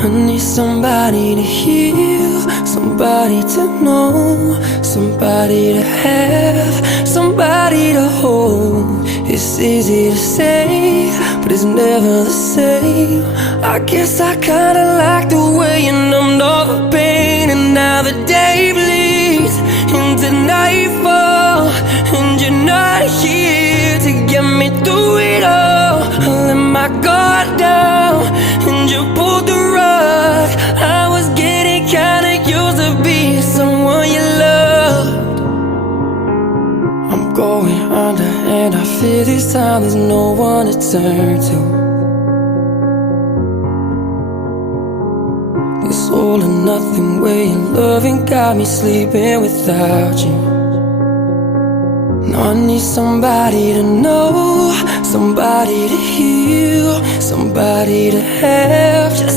I need somebody to heal, somebody to know, somebody to have, somebody to hold. It's easy to say, but it's never the same. I guess I kinda like the way you numbed all the pain. And now the day bleeds into nightfall, and you're not here to get me through it all. I let my guard down, and you pulled the rug. I was getting kinda used to being someone you loved. I'm going under, and I fear this time there's no one to turn to. This all or nothing way of loving got me sleeping without you. Now I need somebody to know, somebody to heal, somebody to have. Just